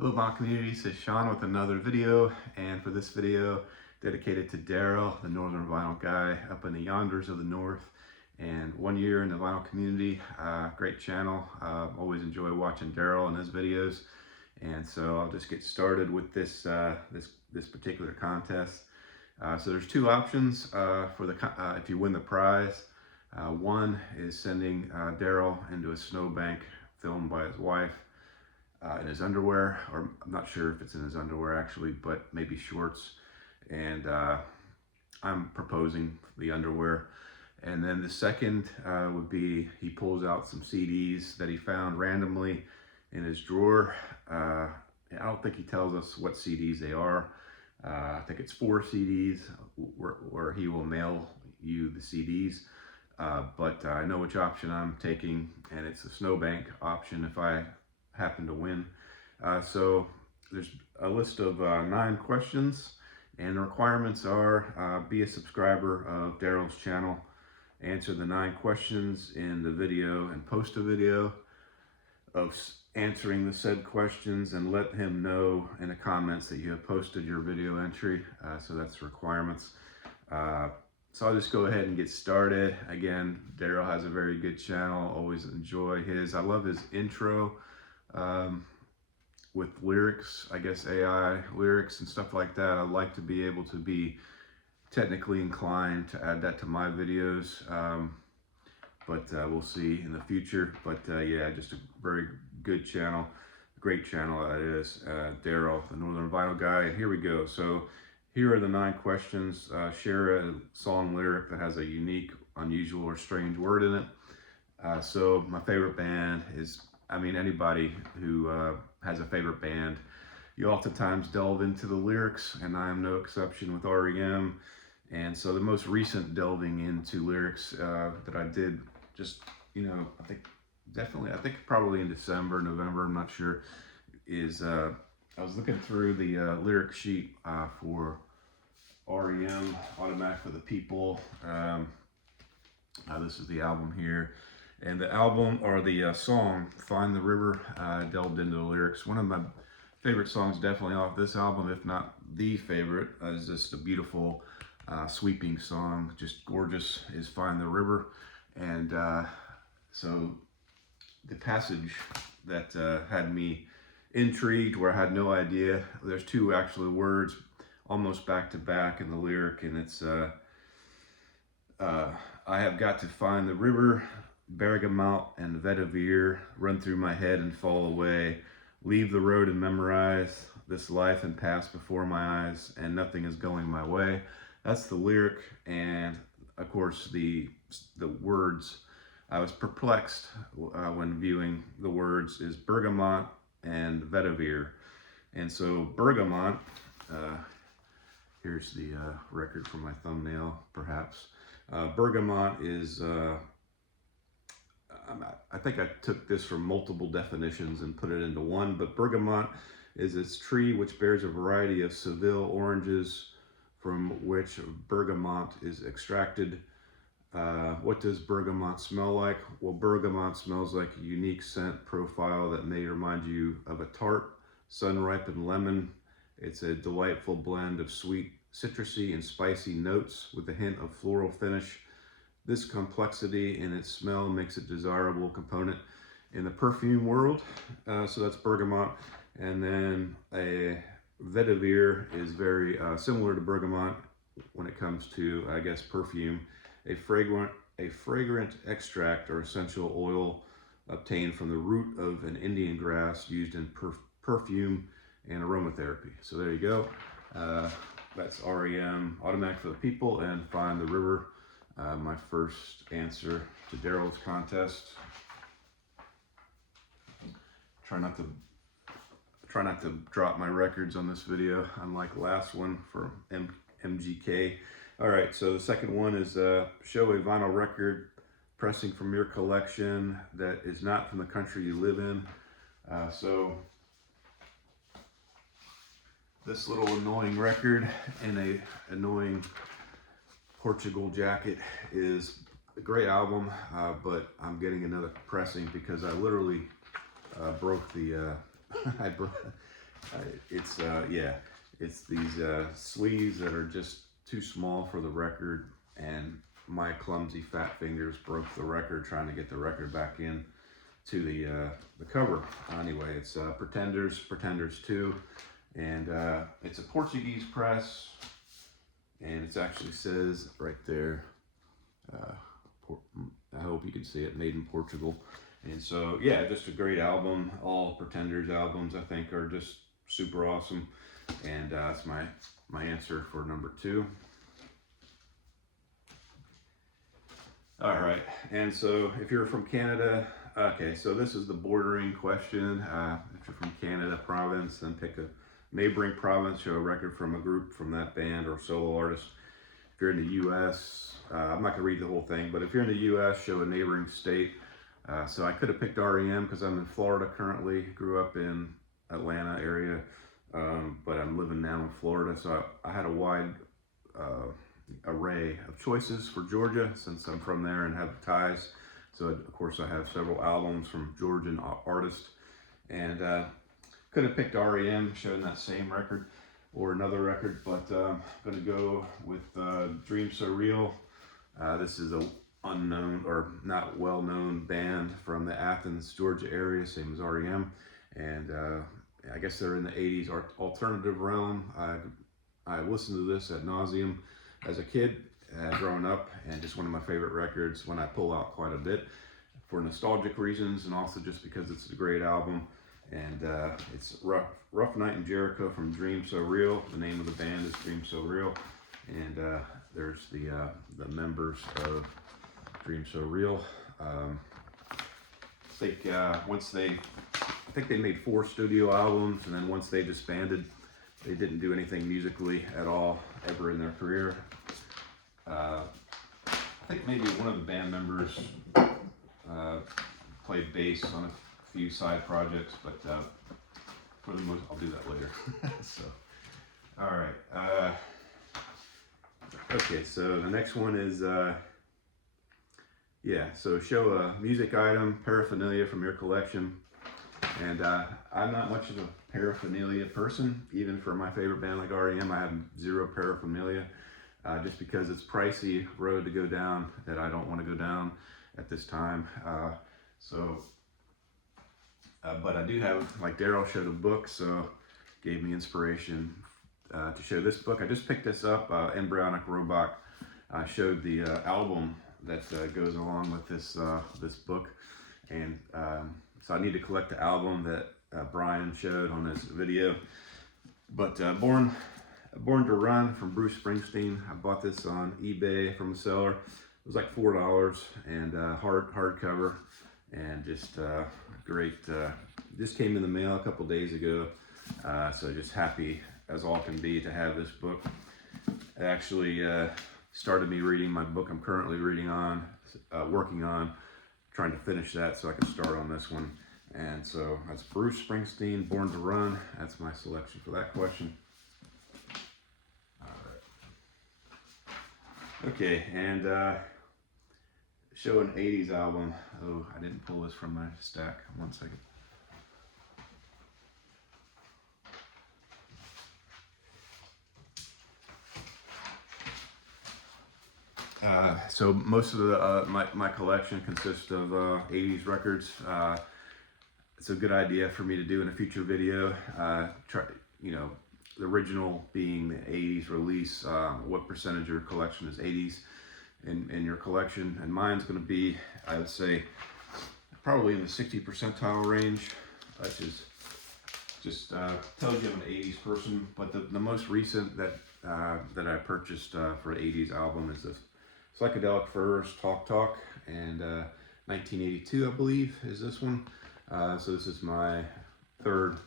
Hello my community, this is Sean with another video, and for this video dedicated to Darryl, the northern vinyl guy up in the yonders of the north, and 1 year in the vinyl community. Great channel. Always enjoy watching Darryl and his videos, and so I'll just get started with this this particular contest. So there's two options for the if you win the prize. One is sending Darryl into a snowbank filmed by his wife in his underwear, or I'm not sure if it's in his underwear actually, but maybe shorts. And I'm proposing the underwear. And then the second would be he pulls out some CDs that he found randomly in his drawer. I don't think he tells us what CDs they are. I think it's 4 CDs where he will mail you the CDs. But I know which option I'm taking, and it's the snowbank option if I happen to win. So there's a list of 9 questions, and the requirements are be a subscriber of Darryl's channel, answer the 9 questions in the video, and post a video of answering the said questions, and let him know in the comments that you have posted your video entry. So that's the requirements. So I'll just go ahead and get started. Again, Darryl has a very good channel. Always enjoy his. I love his intro with lyrics, I guess AI lyrics and stuff like that. I like to be able to be technically inclined to add that to my videos, but we'll see in the future. But yeah, just a very good channel, great channel that is. Darryl, the Northern Vinyl Guy. And here we go. So here are the 9 questions. Share a song lyric that has a unique, unusual, or strange word in it. So my favorite band is, I mean, anybody who has a favorite band, you oftentimes delve into the lyrics, and I am no exception with R.E.M. And so the most recent delving into lyrics that I did, just, you know, I think probably in December, November, I'm not sure, is I was looking through the lyric sheet for R.E.M. Automatic for the People. This is the album here. And the album, or the song, Find the River, delved into the lyrics. One of my favorite songs definitely off this album, if not the favorite, is just a beautiful, sweeping song, just gorgeous, is Find the River. And so the passage that had me intrigued, where I had no idea, there's 2 actually words almost back to back in the lyric, and it's I have got to find the river, bergamot and vetiver, run through my head and fall away, leave the road and memorize this life and pass before my eyes, and nothing is going my way. That's the lyric. And of course the words, I was perplexed when viewing the words, is bergamot and vetiver. And so bergamot, here's the record for my thumbnail perhaps. Bergamot is I think I took this from multiple definitions and put it into one, but bergamot is its tree which bears a variety of Seville oranges from which bergamot is extracted. What does bergamot smell like? Well, bergamot smells like a unique scent profile that may remind you of a tart, sun-ripened lemon. It's a delightful blend of sweet, citrusy, and spicy notes with a hint of floral finish. This complexity in its smell makes it a desirable component in the perfume world. So that's bergamot. And then a vetiver is very similar to bergamot when it comes to, I guess, perfume. A fragrant extract or essential oil obtained from the root of an Indian grass used in perfume and aromatherapy. So there you go. That's R.E.M. Automatic for the People and Find the River. My first answer to Darryl's contest. Try not to drop my records on this video, unlike the last one for MGK. All right, so the second one is show a vinyl record pressing from your collection that is not from the country you live in. So this little annoying record in a annoying Portugal jacket is a great album, but I'm getting another pressing because I literally broke the Yeah, it's these sleeves that are just too small for the record, and my clumsy fat fingers broke the record trying to get the record back in to the cover. Anyway, it's Pretenders 2, and it's a Portuguese press, and it actually says right there, I hope you can see it, made in Portugal. And so, yeah, just a great album. All Pretenders albums, I think, are just super awesome. And that's my answer for number 2. All right, and so if you're from Canada, okay, so this is the bordering question. If you're from Canada province, then pick a neighboring province, show a record from a group from that band or solo artist. If you're in the U.S., I'm not gonna read the whole thing, but if you're in the U.S., show a neighboring state. So I could have picked R.E.M. because I'm in Florida currently, grew up in Atlanta area, but I'm living now in Florida. So I had a wide array of choices for Georgia since I'm from there and have ties. So of course I have several albums from Georgian artists, and could have picked R.E.M. showing that same record or another record, but I'm gonna go with Dream So Real. This is a unknown or not well-known band from the Athens, Georgia area, same as R.E.M. And I guess they're in the 80s alternative realm. I listened to this ad nauseum as a kid, growing up, and just one of my favorite records when I pull out quite a bit for nostalgic reasons, and also just because it's a great album. And it's Rough Night in Jericho from Dream So Real. The name of the band is Dream So Real, and there's the members of Dream So Real. I think they made 4 studio albums, and then once they disbanded, they didn't do anything musically at all ever in their career. I think maybe one of the band members played bass on a few side projects, but for the most, I'll do that later. So, all right. Okay, so the next one is, so show a music item, paraphernalia from your collection. And I'm not much of a paraphernalia person, even for my favorite band like R.E.M. I have zero paraphernalia, just because it's pricey road to go down that I don't want to go down at this time. But I do have, like Darryl showed a book, so gave me inspiration to show this book. I just picked this up, Embryonic Robot. I showed the album that goes along with this book, and so I need to collect the album that Brian showed on his video. But Born to Run from Bruce Springsteen. I bought this on eBay from a seller. It was like $4, and hardcover, and just great. Just came in the mail a couple days ago, so just happy as all can be to have this book. It actually started me reading my book I'm currently working on, trying to finish that so I can start on this one. And so that's Bruce Springsteen, Born to Run. That's my selection for that question. All right. Okay, and show an 80s album. Oh, I didn't pull this from my stack. One second. So most of the my collection consists of 80s records. It's a good idea for me to do in a future video. The original being the 80s release. What percentage of your collection is 80s in your collection? And mine's going to be, I would say, probably in the 60 percentile range, which is just tells you I'm an 80s person. But the most recent that I purchased for an 80s album is this Psychedelic Furs Talk, and 1982, I believe, is this one. So this is my 3rd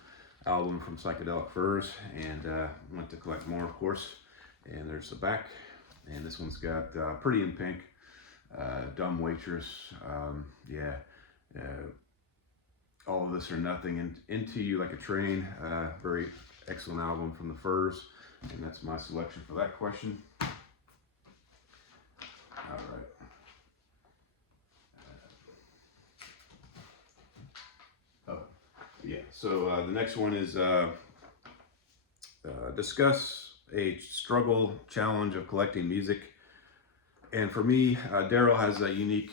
album from Psychedelic Furs, and went to collect more, of course. And there's the back, and this one's got Pretty in Pink, Dumb Waitress, All of This or Nothing, Into You Like a Train. Very excellent album from the Furs, and that's my selection for that question. All right. So the next one is discuss a struggle challenge of collecting music. And for me, Darryl has a unique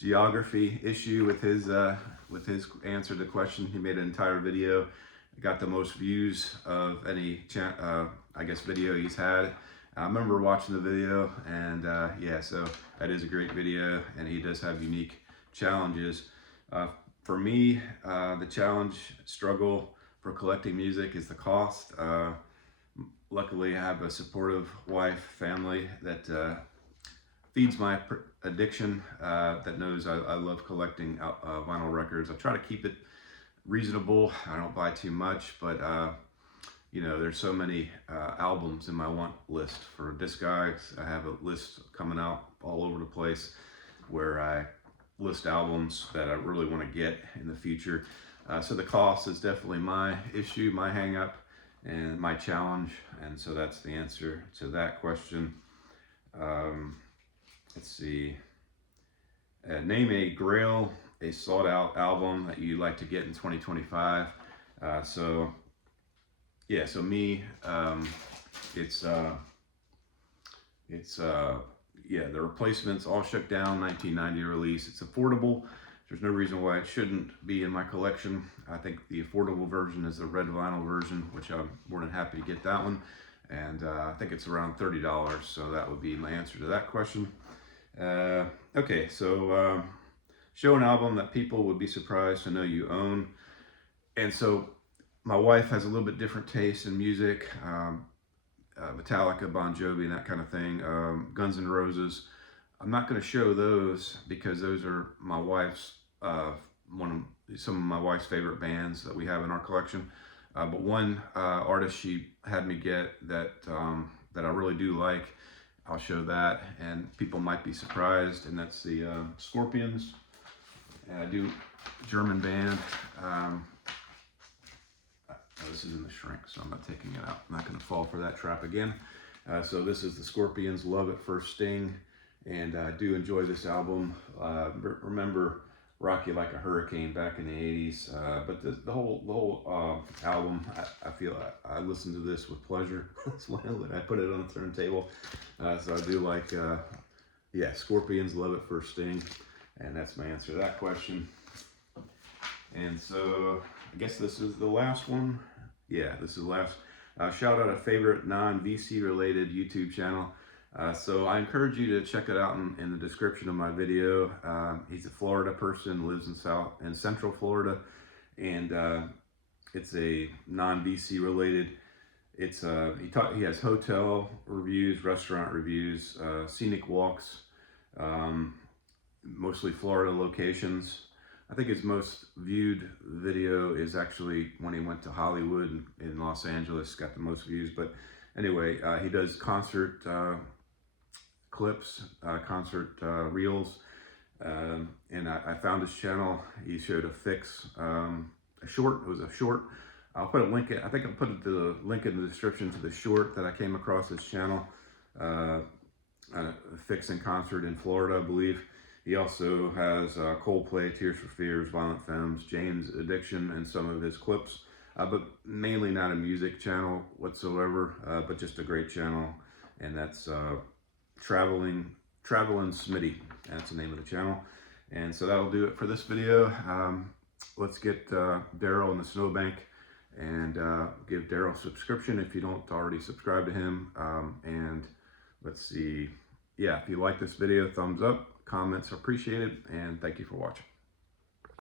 geography issue with his answer to the question. He made an entire video, got the most views of any I guess video he's had. I remember watching the video, and yeah, so that is a great video, and he does have unique challenges. For me, the challenge struggle for collecting music is the cost. Luckily, I have a supportive wife, family that feeds my addiction, that knows I love collecting vinyl records. I try to keep it reasonable. I don't buy too much, but you know, there's so many albums in my want list for discogs. I have a list coming out all over the place where I list albums that I really want to get in the future. So the cost is definitely my issue, my hang up, and my challenge. And so that's the answer to that question. Let's see. Name a grail, a sought out album that you'd like to get in 2025. Yeah, so me, yeah, the Replacements, All Shook Down, 1990 release. It's affordable. There's no reason why it shouldn't be in my collection. I think the affordable version is the red vinyl version, which I'm more than happy to get that one. And I think it's around $30, so that would be my answer to that question. Okay, so show an album that people would be surprised to know you own. And so my wife has a little bit different taste in music, Metallica, Bon Jovi, and that kind of thing, Guns N' Roses. I'm not going to show those because those are my wife's, some of my wife's favorite bands that we have in our collection. But one artist she had me get that I really do like, I'll show that, and people might be surprised, and that's the Scorpions. And I do German band. This is in the shrink, so I'm not taking it out. I'm not going to fall for that trap again. So this is the Scorpions, Love at First Sting, and I do enjoy this album. Remember Rock You Like a Hurricane back in the 80s, but the whole album, I feel I listen to this with pleasure. That's why I put it on the turntable. So I do like, yeah, Scorpions, Love at First Sting, and that's my answer to that question. And so I guess this is the last one. Yeah, this is the last. Shout out a favorite non-VC related YouTube channel. So I encourage you to check it out in the description of my video. He's a Florida person, lives in Central Florida, and it's a non-VC related. It's he has hotel reviews, restaurant reviews, scenic walks, mostly Florida locations. I think his most viewed video is actually when he went to Hollywood in Los Angeles, got the most views. But anyway, he does concert clips, concert reels, and I found his channel. He showed a short. It was a short. I'll put a link. I think I'll put the link in the description to the short that I came across his channel. A fix in concert in Florida, I believe. He also has Coldplay, Tears for Fears, Violent Femmes, James Addiction, and some of his clips, but mainly not a music channel whatsoever, but just a great channel, and that's Travelin Smitty. That's the name of the channel. And so that'll do it for this video. Let's get Darryl in the snowbank and give Darryl a subscription if you don't already subscribe to him. And let's see, yeah, if you like this video, thumbs up. Comments are appreciated, and thank you for watching.